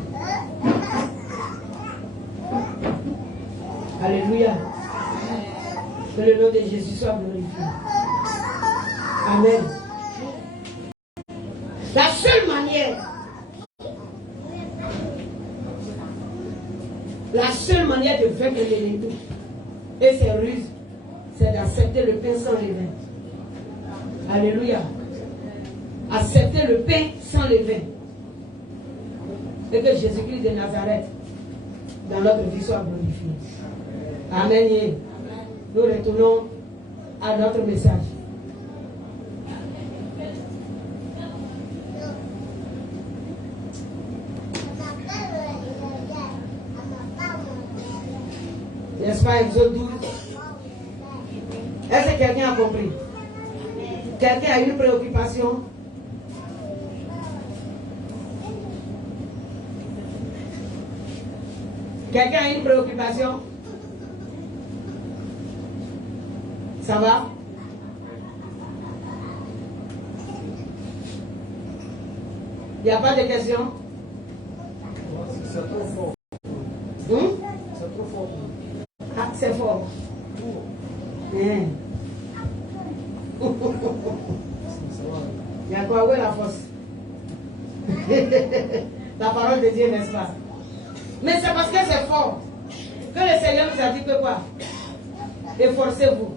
Alléluia. Que le nom de Jésus soit glorifié. Amen. La seule manière de vaincre l'ennemi et ses ruses, c'est d'accepter le pain sans levain. Alléluia. Accepter le pain sans levain. Et que Jésus-Christ de Nazareth, dans notre vie, soit glorifié. Amen. Nous retournons à notre message. N'est-ce pas, Exode 12? Est-ce que quelqu'un a compris? Quelqu'un a une préoccupation? Quelqu'un a une préoccupation? Ça va? Il n'y a pas de questions? C'est trop fort. C'est trop fort. Ah, c'est fort. Hein. Il y a quoi? Où est la force? La parole de Dieu, n'est-ce pas? Mais c'est parce que c'est fort que le Seigneur nous a dit que quoi? Efforcez-vous.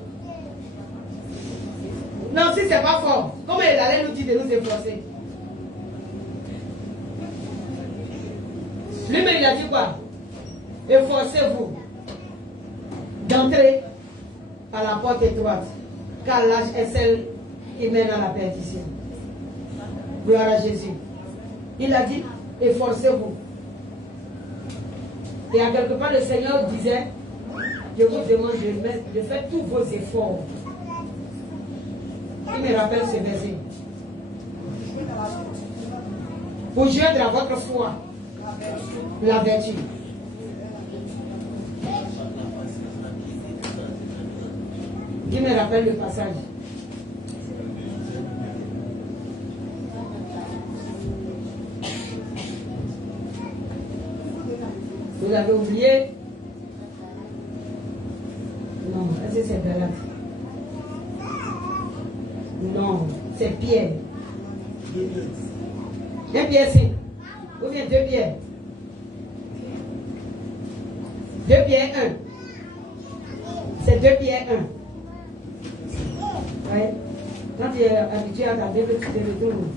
Non, si c'est pas fort, comment il allait nous dire de nous efforcer? Lui-même, il a dit quoi? Efforcez-vous d'entrer par la porte étroite, car l'âge est celle qui mène à la perdition. Gloire à Jésus. Il a dit, efforcez-vous. Et à quelque part, le Seigneur disait, je vous demande de faire tous vos efforts. Il me rappelle ce verset. Pour joindre à votre foi la vertu. Il me rappelle le passage. Vous l'avez oublié? Non, est-ce que c'est Galate? Non, c'est Pierre. 1 Pierre 5. Ou bien 2 Pierre. 2 Pierre 1. C'est 2 Pierre 1. Oui. Quand tu es habitué à ta Bible, tu te retournes.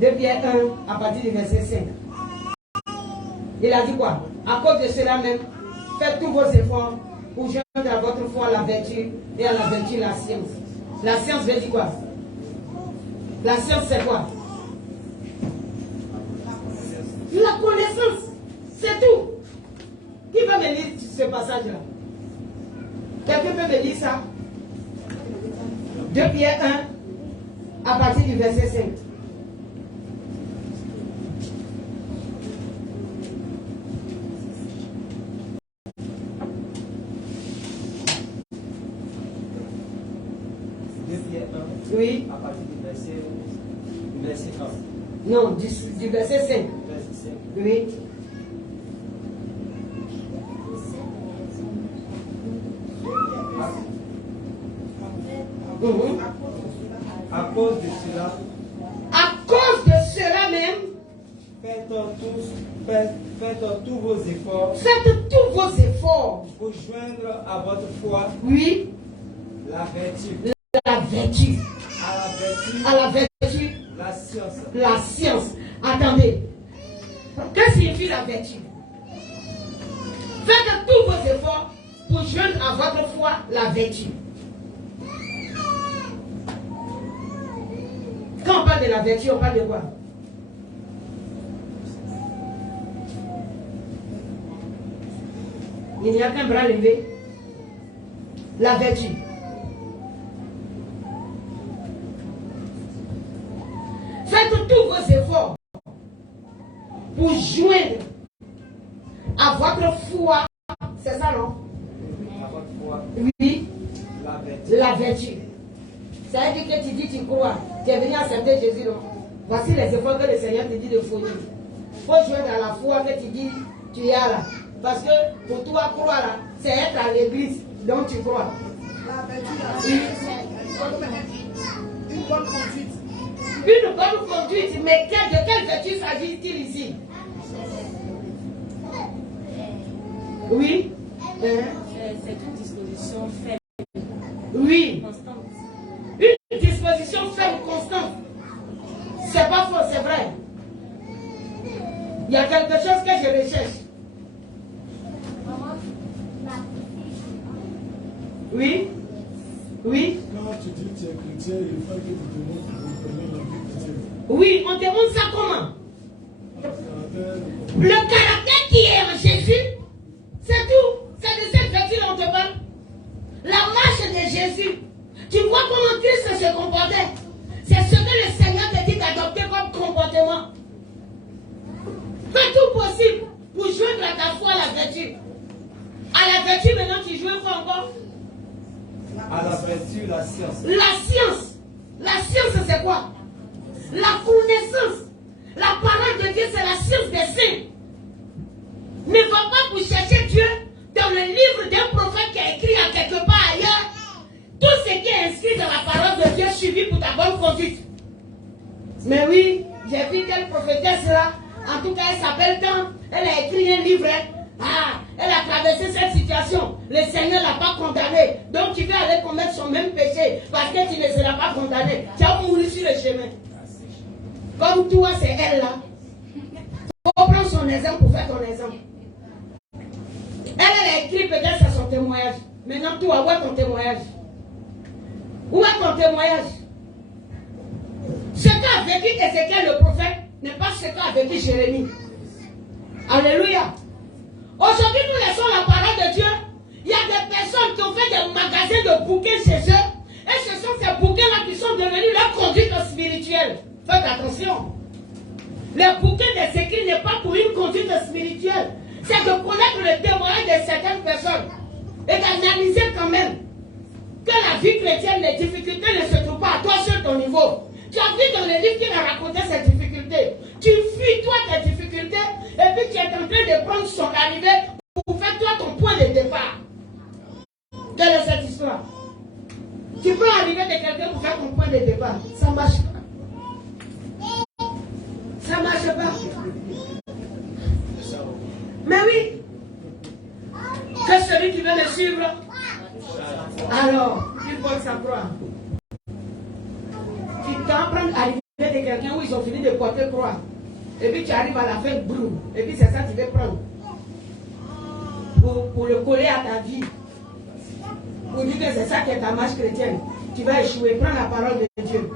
2 Pierre 1, à partir du verset 5. Il a dit quoi? À cause de cela même, faites tous vos efforts pour joindre à votre foi la vertu et à la vertu la science. La science veut dire quoi? La science c'est quoi? La connaissance. C'est tout. Qui va me lire ce passage-là? Quelqu'un peut me lire ça? 2 Pierre 1, à partir du verset 5. Oui. À partir du verset 1. Non, du verset 5. Verset 5. Oui. À cause de cela. À cause de cela même. Faites tous vos efforts. Faites tous vos efforts. Pour joindre à votre foi. Oui. La vertu. La vertu. À la vertu. À la vertu. La science. La science. Attendez. Que signifie la vertu? Faites tous vos efforts pour joindre à votre foi la vertu. Quand on parle de la vertu, on parle de quoi? Il n'y a qu'un bras levé. La vertu. Faites tous vos efforts pour joindre à votre foi. C'est ça, non? À votre foi. Oui. La vertu. La vertu. Ça veut dire que tu dis tu crois. Tu es venu accepter Jésus, non? Voici les efforts que le Seigneur te dit de fournir. Il faut joindre à la foi que tu dis tu es là. Parce que pour toi, croire là, c'est être à l'église. Donc tu crois. La vertu, une bonne conduite. Une bonne conduite, mais de quelle vertu s'agit-il ici? Oui. C'est une disposition faible. Oui. Constante. Une disposition ferme, constante. C'est pas faux, c'est vrai. Il y a quelque chose que je recherche. Oui. Oui. Quand tu dis que tu es chrétien, il faut que tu demandes pour connaître la vie chrétienne. Oui, on demande ça comment? Le caractère qui est en Jésus, c'est tout. C'est de cette vertu dont on te parle. La marche de Jésus. Tu vois comment Christ se comportait. C'est ce que le Seigneur te dit d'adopter comme comportement. Fais tout possible pour jouer vertu. À la vertu, maintenant, tu joues une fois encore. À la vertu, la science. La science. La science, c'est quoi? La connaissance. La parole de Dieu, c'est la science des saints. Ne va pas pour chercher Dieu dans le livre d'un prophète qui a écrit à quelque part ailleurs. Tout ce qui est inscrit dans la parole de Dieu suivi pour ta bonne conduite. Mais oui, j'ai vu telle prophétesse là. En tout cas, elle s'appelle tant. Elle a écrit un livre. Ah, elle a traversé cette situation. Le Seigneur ne l'a pas condamné. Donc tu vas aller commettre son même péché parce que tu ne seras pas condamné. Tu vas mourir sur le chemin. Comme toi, c'est elle là. Il faut prendre son exemple pour faire ton exemple. Elle a écrit peut-être ça son témoignage. Maintenant, toi, où est ton témoignage? Où est ton témoignage? Ce qu'a vécu Ézéchiel le prophète n'est pas ce qu'a vécu Jérémie. Alléluia. Aujourd'hui, nous laissons la parole de Dieu. Il y a des personnes qui ont fait des magasins de bouquins chez eux. Et ce sont ces bouquins-là qui sont devenus leur conduite spirituelle. Faites attention. Le bouquin d'Ézéchiel n'est pas pour une conduite spirituelle. C'est de connaître le témoignage de certaines personnes. Et d'analyser quand même que la vie chrétienne, les difficultés ne se trouvent pas à toi sur ton niveau. Tu as vu dans le livre qu'il a raconté ces difficultés. Tu fuis toi tes difficultés et puis tu es en train de prendre son arrivée pour faire toi ton point de départ. Quelle est cette histoire? Tu peux arriver de quelqu'un pour faire ton point de départ. Ça ne marche pas. Ça ne marche pas. Mais oui. Que celui qui veut me suivre, alors, il porte sa croix. Tu t'apprends à arriver de quelqu'un où ils ont fini de porter croix. Et puis tu arrives à la fin, boum. Et puis c'est ça que tu veux prendre. Pour le coller à ta vie. Pour dire que c'est ça qui est ta marche chrétienne. Tu vas échouer. Prends la parole de Dieu.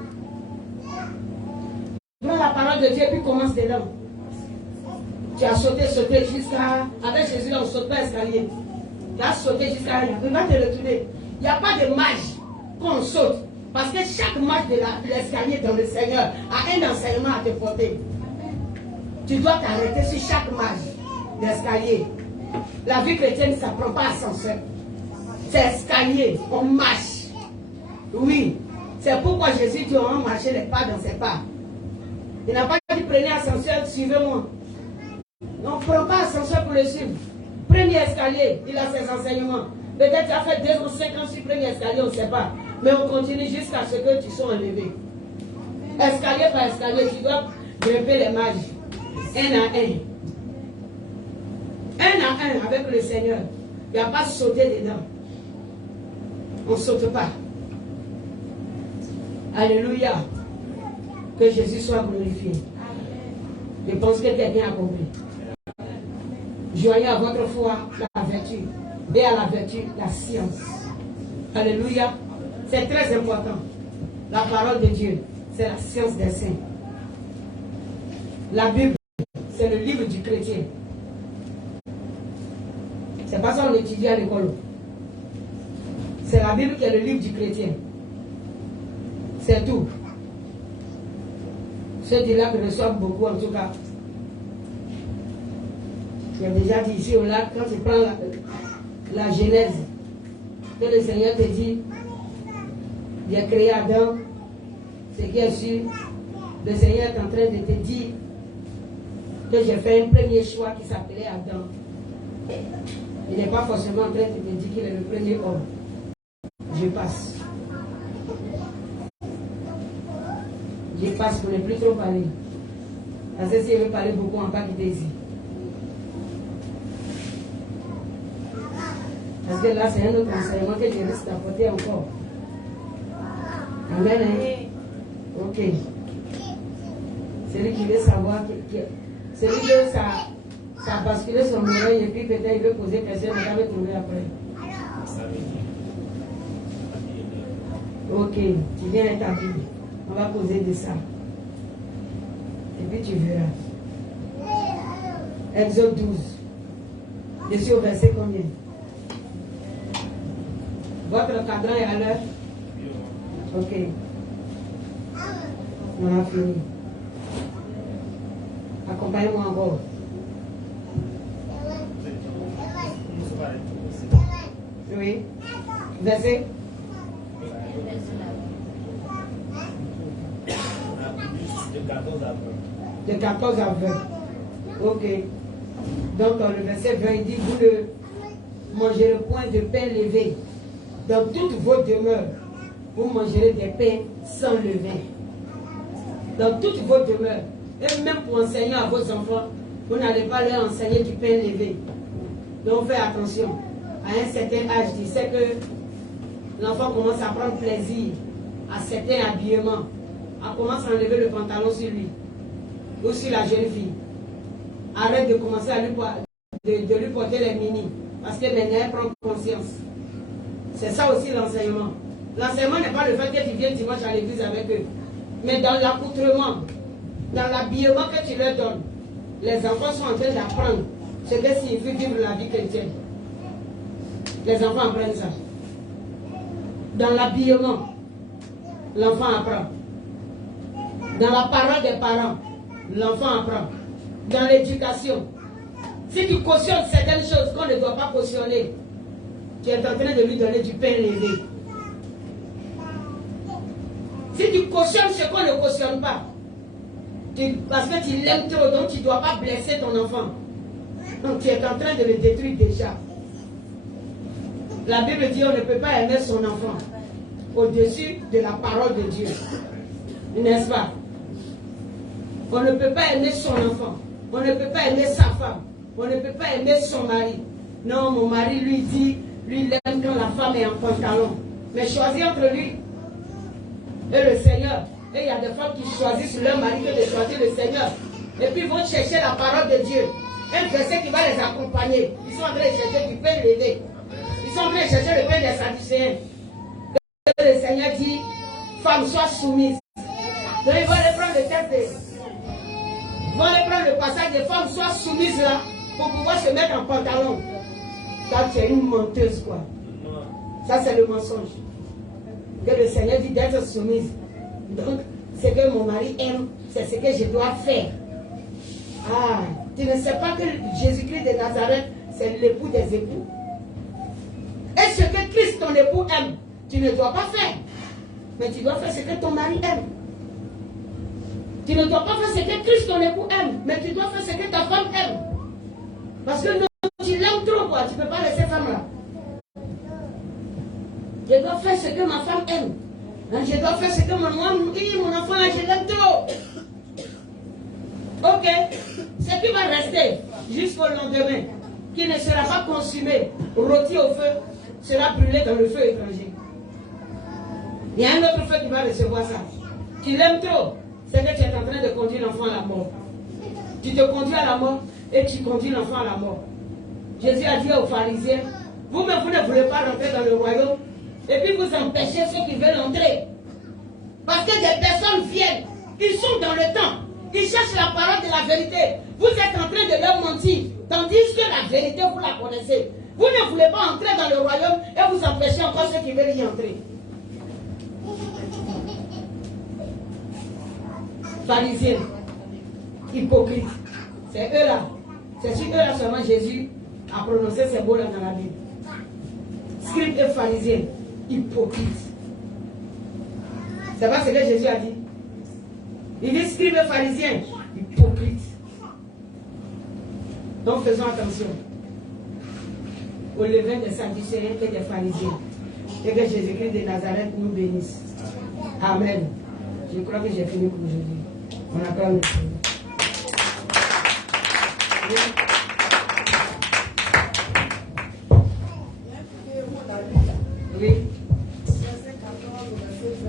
Prends la parole de Dieu et puis commence dedans. Tu as sauté jusqu'à... Avec Jésus, on ne saute pas escalier. Tu as sauté jusqu'à... Il va te retourner. Il n'y a pas de marche qu'on saute. Parce que chaque marche de l'escalier dans le Seigneur a un enseignement à te porter. Tu dois t'arrêter sur chaque marche d'escalier. La vie chrétienne, ça ne prend pas ascenseur. C'est escalier, on marche. Oui, c'est pourquoi Jésus dit on va marcher les pas dans ses pas. Il n'a pas dit prenez ascenseur, suivez-moi. On ne prend pas ascenseur pour le suivre. Premier escalier, il a ses enseignements. Peut-être tu as fait 2 ou 5 ans sur le premier escalier, on ne sait pas. Mais on continue jusqu'à ce que tu sois enlevé. Escalier par escalier, tu dois grimper les marches. Un à un. Un à un avec le Seigneur. Il n'y a pas de sauter dedans. On ne saute pas. Alléluia. Que Jésus soit glorifié. Je pense que quelqu'un a compris. Joignez à votre foi la vertu. Et à la vertu, la science. Alléluia. C'est très important. La parole de Dieu, c'est la science des saints. La Bible, c'est le livre du chrétien. C'est pas ça qu'on étudie à l'école. C'est la Bible qui est le livre du chrétien. C'est tout. Ceux-là qui reçoivent beaucoup, en tout cas. J'ai déjà dit ici au lac, quand tu prends la Genèse, que le Seigneur te dit, j'ai créé Adam, ce qui est sûr, le Seigneur est en train de te dire que j'ai fait un premier choix qui s'appelait Adam. Il n'est pas forcément en train de te dire qu'il est le premier homme. Je passe. Je passe pour ne plus trop parler. Parce que s'il veut parler beaucoup, on ne va pas quitter ici. Parce que là, c'est un autre enseignement que je risque d'apporter encore. Amen. Hein? Ok. Celui qui veut savoir, celui qui veut ça basculer son oreille et puis peut-être il veut poser question, mais il va trouver après. Ok, tu viens établir. On va poser de ça. Et puis tu verras. Exode 12. Je suis au verset combien? Votre cadran est à l'heure? Ok. On a fini. Oui. Verset. De 14 à 20. De 14 à 20. Ok. Donc le verset 20, il dit, vous ne mangerez point de pain levé. Dans toutes vos demeures, vous mangerez des pains sans levain. Dans toutes vos demeures. Et même pour enseigner à vos enfants, vous n'allez pas leur enseigner du pain levé. Donc faites attention. À un certain âge, tu sais que l'enfant commence à prendre plaisir à certains habillements. Elle commence à enlever le pantalon sur lui. Ou sur la jeune fille. Arrête de commencer à lui porter les mini. Parce que maintenant elle prend conscience. C'est ça aussi l'enseignement. L'enseignement n'est pas le fait que tu viennes dimanche à l'église avec eux. Mais dans l'accoutrement, dans l'habillement que tu leur donnes, les enfants sont en train d'apprendre ce que signifie vivre la vie chrétienne. Les enfants apprennent ça. Dans l'habillement, l'enfant apprend. Dans la parole des parents, l'enfant apprend. Dans l'éducation, si tu cautionnes certaines choses qu'on ne doit pas cautionner, tu es en train de lui donner du pain levé. Si tu cautionnes ce qu'on ne cautionne pas, parce que tu l'aimes trop, donc tu ne dois pas blesser ton enfant. Donc tu es en train de le détruire déjà. La Bible dit on ne peut pas aimer son enfant au-dessus de la parole de Dieu. N'est-ce pas? On ne peut pas aimer son enfant. On ne peut pas aimer sa femme. On ne peut pas aimer son mari. Non, mon mari lui dit, lui il aime quand la femme est en pantalon. Mais choisis entre lui et le Seigneur. Et il y a des femmes qui choisissent leur mari que de choisir le Seigneur. Et puis ils vont chercher la parole de Dieu. Un verset qui va les accompagner. Ils sont en train de chercher du pain levé. Ils sont en train de chercher le pain des Sadducéens. Le Seigneur dit, femme, sois soumise. Donc ils vont aller prendre le texte. Ils vont aller prendre le passage des femmes, sois soumises là, pour pouvoir se mettre en pantalon. Ça, tu es une menteuse, quoi. Ça, c'est le mensonge. Que le Seigneur dit d'être soumise. Donc, ce que mon mari aime, c'est ce que je dois faire. Ah, tu ne sais pas que Jésus-Christ de Nazareth, c'est l'époux des époux. Et ce que Christ, ton époux, aime, tu ne dois pas faire. Mais tu dois faire ce que ton mari aime. Tu ne dois pas faire ce que Christ, ton époux, aime. Mais tu dois faire ce que ta femme aime. Parce que non, tu l'aimes trop, quoi. Tu ne peux pas laisser femme là. Je dois faire ce que ma femme aime. Je dois faire ce que mon enfant là, je l'aime trop. Ok. Ce qui va rester jusqu'au lendemain, qui ne sera pas consumé, rôti au feu, sera brûlé dans le feu étranger. Il y a un autre feu qui va recevoir ça. Tu l'aimes trop, c'est que tu es en train de conduire l'enfant à la mort. Tu te conduis à la mort et tu conduis l'enfant à la mort. Jésus a dit aux pharisiens, vous-même vous ne voulez pas rentrer dans le royaume, et puis vous empêchez ceux qui veulent entrer. Parce que des personnes viennent, ils sont dans le temps, ils cherchent la parole de la vérité. Vous êtes en train de leur mentir, tandis que la vérité, vous la connaissez. Vous ne voulez pas entrer dans le royaume et vous empêchez encore ceux qui veulent y entrer. Pharisiens, hypocrites, c'est eux là. C'est sur eux là seulement Jésus a prononcé ces mots là dans la Bible. Scribes et pharisiens, hypocrites. C'est pas ce que Jésus a dit. Il dit scribes et pharisiens, hypocrites. Donc faisons attention au levain des Sadducéens et des pharisiens. Et que Jésus-Christ de Nazareth nous bénisse. Amen. Je crois que j'ai fini pour aujourd'hui. On acclame le Seigneur.